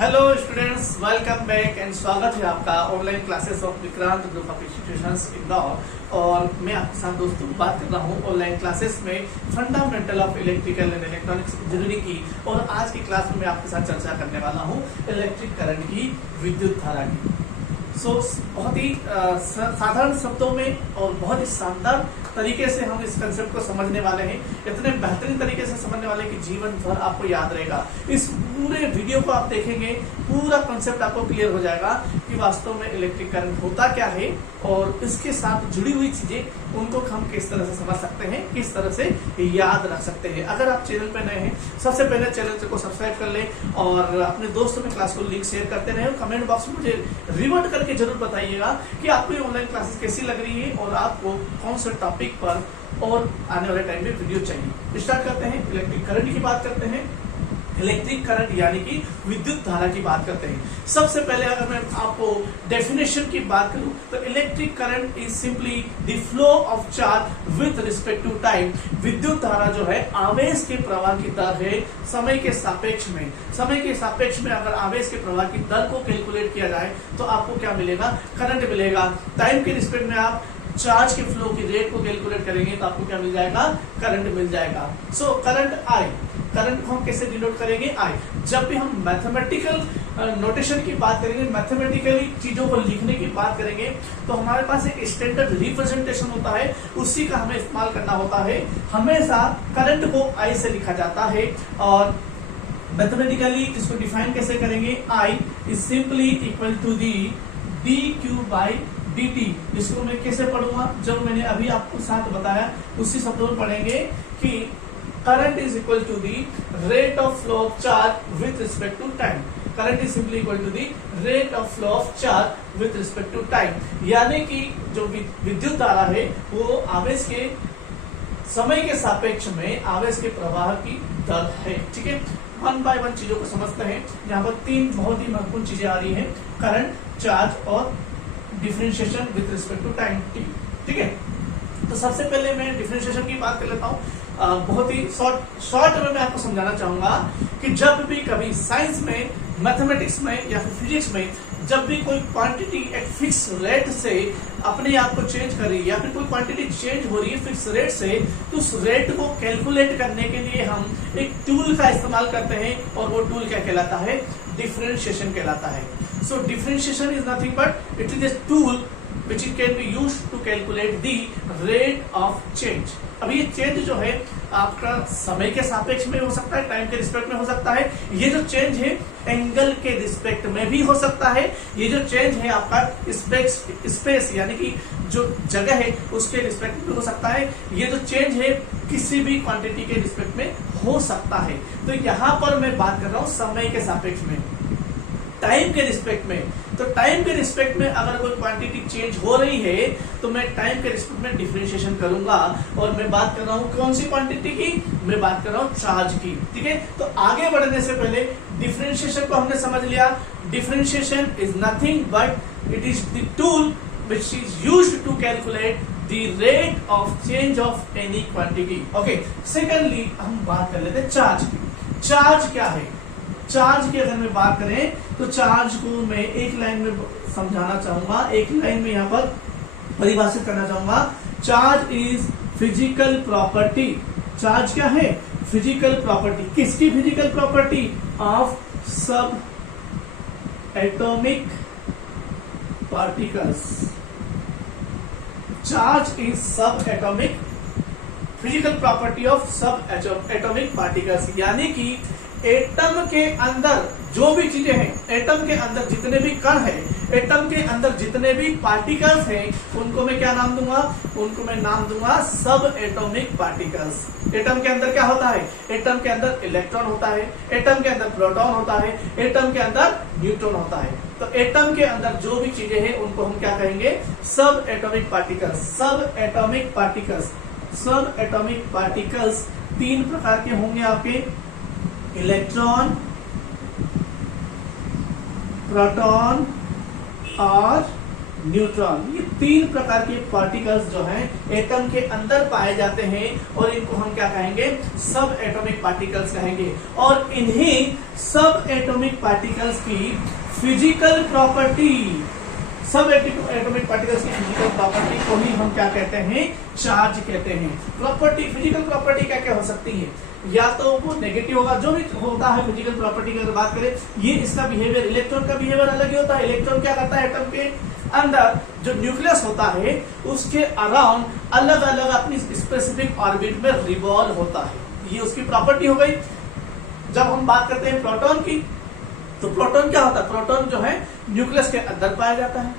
Hello students, welcome back and स्वागत है आपका online classes of Vikrant group of institutions Indore. और मैं आपके साथ दोस्तों बात कर रहा हूँ ऑनलाइन क्लासेस में fundamental of electrical and electronics engineering की। और आज की क्लास में मैं आपके साथ चर्चा करने वाला हूँ इलेक्ट्रिक करंट की, विद्युत धारा की। बहुत ही साधारण शब्दों में और बहुत ही शानदार तरीके से हम इस कंसेप्ट को समझने वाले हैं। इतने बेहतरीन तरीके से समझने वाले कि जीवन भर आपको याद रहेगा। इस पूरे वीडियो को आप देखेंगे, पूरा कंसेप्ट आपको क्लियर हो जाएगा कि वास्तव में इलेक्ट्रिक करंट होता क्या है और इसके साथ जुड़ी हुई चीजें उनको हम किस तरह से समझ सकते हैं, किस तरह से याद रख सकते हैं। अगर आप चैनल पे नए हैं, सबसे पहले चैनल को सब्सक्राइब कर लें और अपने दोस्तों में क्लास को लिंक शेयर करते रहें। कमेंट बॉक्स में मुझे रिवर्ट करके जरूर बताइएगा कि आपको ये ऑनलाइन क्लासेस कैसी लग रही है और आपको कौन से टॉपिक पर और आने वाले टाइम में वीडियो चाहिए। स्टार्ट करते हैं। इलेक्ट्रिक करंट की बात करते हैं। इलेक्ट्रिक करंट यानी कि विद्युत धारा की बात करते हैं। सबसे पहले अगर मैं आपको डेफिनेशन की बात करूं तो electric current is simply the flow of charge with respect to time. विद्युत धारा जो है आवेश के प्रवाह की दर है समय के सापेक्ष में। समय के सापेक्ष में अगर आवेश के प्रवाह की दर को कैलकुलेट किया जाए तो आपको क्या मिलेगा? करंट मिलेगा। टाइम के रिस्पेक्ट में आप चार्ज के फ्लो की रेट को कैलकुलेट करेंगे तो आपको क्या मिल जाएगा? करंट मिल जाएगा। सो करंट आई, करंट को हम कैसे डिनोट करेंगे? आई। जब भी हम मैथमेटिकल नोटेशन की बात करेंगे, मैथमेटिकली चीजों को लिखने की बात करेंगे तो हमारे पास एक स्टैंडर्ड रिप्रेजेंटेशन होता है, उसी का हमें इस्तेमाल करना होता है। हमेशा करंट को आई से लिखा जाता है और मैथमेटिकली इसको डिफाइन कैसे करेंगे? I is simply equal to the d q by dt। इसको मैं कैसे पढ़ूंगा? जब मैंने अभी आपको साथ बताया उसी शब्दों में पढ़ेंगे कि current is equal to the rate of flow of charge with respect to time. Current is simply equal to the rate of flow of charge with respect to time. यानी कि जो विद्युत धारा है वो आवेश के समय के सापेक्ष में आवेश के प्रवाह की दर है। ठीक है, वन बाय वन चीजों को समझते हैं। यहाँ पर तीन बहुत ही महत्वपूर्ण चीजें आ रही है: करंट, चार्ज और differentiation with respect to time T. ठीक है, तो सबसे पहले मैं डिफरेंशिएशन की बात कर लेता हूँ। बहुत ही शॉर्ट में मैं आपको समझाना चाहूंगा कि जब भी कभी साइंस में, मैथमेटिक्स में या फिर फिजिक्स में जब भी कोई क्वांटिटी एक फिक्स रेट से अपने आप को चेंज कर रही है या फिर कोई क्वांटिटी चेंज हो रही है फिक्स रेट से, तो उस रेट को कैलकुलेट करने के लिए हम एक टूल का इस्तेमाल करते हैं और वो टूल क्या कहलाता है? डिफरेंशिएशन कहलाता है। So differentiation is nothing but it is a tool which it can be used to calculate the rate of change। अब ये चेंज जो है आपका समय के सापेक्ष में हो सकता है, टाइम के रिस्पेक्ट में हो सकता है। ये जो चेंज है एंगल के रिस्पेक्ट में भी हो सकता है। ये जो चेंज है आपका स्पेस यानी कि जो जगह है उसके रिस्पेक्ट में हो सकता है। ये जो चेंज है किसी भी क्वांटिटी के रिस्पेक्ट में हो सकता है। तो यहाँ पर मैं बात कर रहा हूँ समय के सापेक्ष में, टाइम के रिस्पेक्ट में। तो टाइम के रिस्पेक्ट में अगर कोई क्वांटिटी चेंज हो रही है तो मैं टाइम के रिस्पेक्ट में डिफरेंशिएशन करूंगा। और मैं बात कर रहा हूं कौन सी क्वांटिटी की? मैं बात कर रहा हूं चार्ज की। ठीक है, तो आगे बढ़ने से पहले डिफरेंशिएशन को हमने समझ लिया। Differentiation is nothing but it is the tool which is used to calculate the rate of change of any quantity। Okay, secondly हम बात कर लेते हैं चार्ज की। चार्ज क्या है? चार्ज की अगर मैं बात करें तो चार्ज को मैं एक लाइन में समझाना चाहूंगा, एक लाइन में यहाँ पर परिभाषित करना चाहूंगा। Charge is physical property. Charge क्या है? Physical property. किसकी फिजिकल प्रॉपर्टी? ऑफ सब एटॉमिक पार्टिकल्स। चार्ज इज सब एटॉमिक, फिजिकल प्रॉपर्टी ऑफ सब एटॉमिक पार्टिकल्स। यानी कि एटम के अंदर जो भी चीजें हैं, एटम के अंदर जितने भी कण हैं, एटम के अंदर जितने भी पार्टिकल्स हैं, उनको मैं क्या नाम दूंगा? उनको मैं नाम दूंगा सब एटॉमिक पार्टिकल्स। एटम के अंदर क्या होता है? एटम के अंदर इलेक्ट्रॉन होता है, एटम के अंदर प्रोटॉन होता है, एटम के अंदर न्यूट्रॉन होता है। तो एटम के अंदर जो भी चीजें हैं उनको हम क्या कहेंगे? सब एटॉमिक पार्टिकल्स। सब एटॉमिक पार्टिकल्स, सब एटॉमिक पार्टिकल्स तीन प्रकार के होंगे आपके: इलेक्ट्रॉन, प्रोटॉन और न्यूट्रॉन। ये 3 प्रकार के पार्टिकल्स जो हैं एटम के अंदर पाए जाते हैं और इनको हम क्या कहेंगे, सब एटॉमिक पार्टिकल्स कहेंगे। और इन्हीं सब एटॉमिक पार्टिकल्स की फिजिकल प्रॉपर्टी, सब एटॉमिक पार्टिकल्स की फिजिकल प्रॉपर्टी को ही हम क्या कहते हैं, चार्ज कहते हैं। प्रॉपर्टी, फिजिकल प्रॉपर्टी क्या क्या हो सकती है, या तो वो नेगेटिव होगा, जो भी होता है फिजिकल प्रॉपर्टी की अगर बात करें, ये इसका बिहेवियर, इलेक्ट्रॉन का बिहेवियर अलग ही होता है। इलेक्ट्रॉन क्या करता है, एटम के अंदर जो न्यूक्लियस होता है उसके अराउंड अलग अलग अपनी स्पेसिफिक ऑर्बिट में रिवॉल्व होता है, ये उसकी प्रॉपर्टी हो गई। जब हम बात करते हैं प्रोटॉन की, तो प्रोटॉन क्या होता है, प्रोटॉन जो है न्यूक्लियस के अंदर पाया जाता है,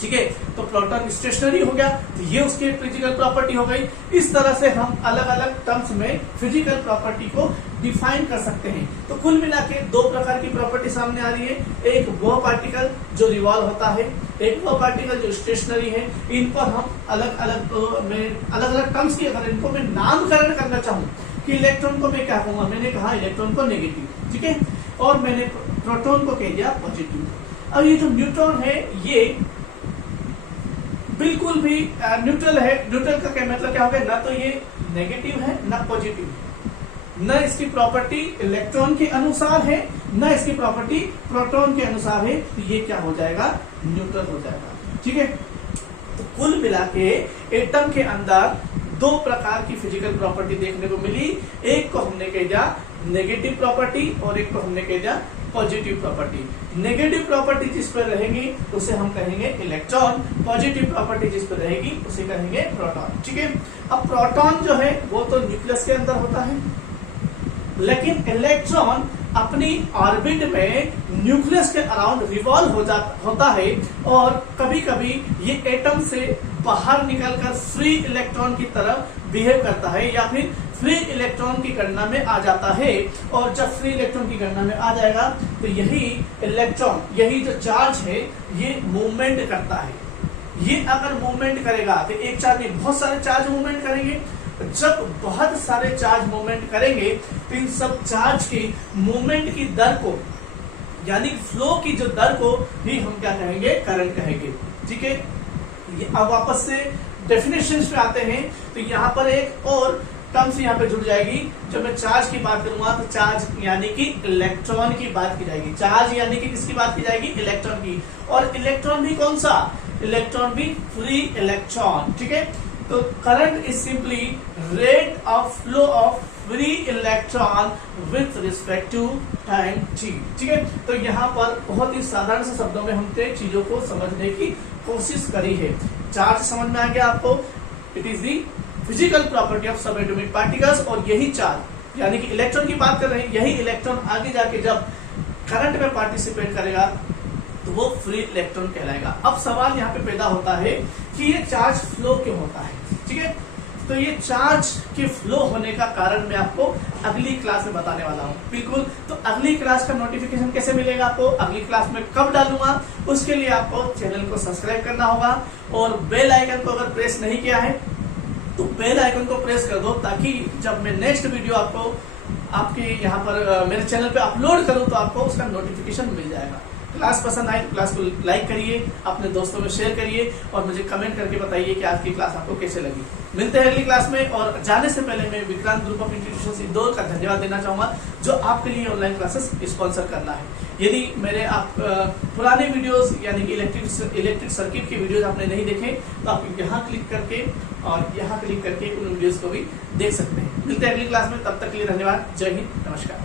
ठीक है। तो प्रोटॉन स्टेशनरी हो गया, तो ये उसकी फिजिकल प्रॉपर्टी हो गई। इस तरह से हम अलग अलग टर्म्स में फिजिकल प्रॉपर्टी को डिफाइन कर सकते हैं। तो कुल मिला के 2 प्रकार की प्रॉपर्टी सामने आ रही है, एक वो पार्टिकल जो रिवॉल्व होता है, एक वो पार्टिकल जो स्टेशनरी है। इन पर हम अलग अलग टर्म्स की अगर इनको मैं नामकरण करना चाहूँ कि इलेक्ट्रॉन को मैं क्या कहूंगा, मैंने कहा इलेक्ट्रॉन को नेगेटिव, ठीक है, और मैंने प्रोटॉन को कह दिया पॉजिटिव। अब ये जो न्यूट्रॉन है ये बिल्कुल भी न्यूट्रल है। न्यूट्रल का क्या मतलब क्या हो गया, ना तो ये नेगेटिव है ना पॉजिटिव है, न इसकी प्रॉपर्टी इलेक्ट्रॉन के अनुसार है न इसकी प्रॉपर्टी प्रोटॉन के अनुसार है, तो ये क्या हो जाएगा, न्यूट्रल हो जाएगा, ठीक है। तो कुल मिला के एटम के अंदर 2 प्रकार की फिजिकल प्रॉपर्टी देखने को मिली। एक को हमने कह दिया नेगेटिव प्रॉपर्टी और एक को हमने कह दिया पॉजिटिव प्रॉपर्टी। नेगेटिव प्रॉपर्टी जिस पर रहेगी उसे हम कहेंगे इलेक्ट्रॉन, पॉजिटिव प्रॉपर्टी जिस पर रहेगी उसे कहेंगे प्रोटॉन, ठीक है। अब प्रोटॉन जो है वो तो न्यूक्लियस के अंदर होता है, लेकिन इलेक्ट्रॉन अपनी ऑर्बिट में न्यूक्लियस के अराउंड रिवॉल्व होता है और कभी कभी ये एटम से बाहर निकलकर फ्री इलेक्ट्रॉन की तरह बिहेव करता है या फिर फ्री इलेक्ट्रॉन की गणना में आ जाता है। और जब फ्री इलेक्ट्रॉन की गणना में आ जाएगा तो यही इलेक्ट्रॉन, यही जो चार्ज है ये मूवमेंट करता है। ये अगर मूवमेंट करेगा तो एक चार्ज में बहुत सारे चार्ज मूवमेंट करेंगे, जब बहुत सारे चार्ज मूवमेंट करेंगे तो इन सब चार्ज की मूवमेंट की दर को, यानी फ्लो की जो दर को ही हम क्या कहेंगे, करंट कहेंगे, ठीक है। अब वापस से डेफिनेशंस पे आते हैं, तो यहाँ पर एक और टर्म्स यहाँ पे जुड़ जाएगी। जब मैं चार्ज की बात करूंगा तो चार्ज यानी कि इलेक्ट्रॉन की बात की जाएगी। चार्ज यानी कि किसकी बात की जाएगी, इलेक्ट्रॉन की। और इलेक्ट्रॉन भी कौन सा, इलेक्ट्रॉन भी फ्री इलेक्ट्रॉन, ठीक है। तो current is simply rate of flow of free electron with respect to time t, ठीक है। तो यहाँ पर बहुत ही साधारण से शब्दों में हमने चीजों को समझने की कोशिश करी है। चार्ज समझ में आ गया आपको, it is the physical property of सब एटॉमिक पार्टिकल्स। और यही चार्ज यानी कि इलेक्ट्रॉन की बात कर रहे हैं, यही इलेक्ट्रॉन आगे जाके जब करंट में पार्टिसिपेट करेगा तो वो फ्री इलेक्ट्रॉन कहलाएगा। अब सवाल यहाँ पे पैदा होता है कि ये चार्ज फ्लो क्यों होता है, ठीक है। तो ये चार्ज के फ्लो होने का कारण मैं आपको अगली क्लास में बताने वाला हूँ, बिल्कुल। तो अगली क्लास का नोटिफिकेशन कैसे मिलेगा आपको, अगली क्लास में कब डालूंगा, उसके लिए आपको चैनल को सब्सक्राइब करना होगा और बेल आइकन को अगर प्रेस नहीं किया है तो बेल आइकन को प्रेस कर दो, ताकि जब मैं नेक्स्ट वीडियो आपको आपके यहाँ पर मेरे चैनल पे अपलोड करूँ तो आपको उसका नोटिफिकेशन मिल जाएगा। क्लास पसंद आए तो क्लास को लाइक करिए, अपने दोस्तों में शेयर करिए और मुझे कमेंट करके बताइए कि आज की क्लास आपको कैसे लगी। मिलते हैं अगली क्लास में। और जाने से पहले मैं Vikrant group of institutions Indore का धन्यवाद देना चाहूंगा, जो आपके लिए ऑनलाइन क्लासेस स्पॉन्सर करना है। यदि मेरे आप पुराने वीडियोस यानी कि इलेक्ट्रिक सर्किट की वीडियोस आपने नहीं देखे तो आप यहाँ क्लिक करके और यहाँ क्लिक करके उन वीडियोस को भी देख सकते हैं। मिलते हैं अगली क्लास में, तब तक के लिए धन्यवाद। जय हिंद, नमस्कार।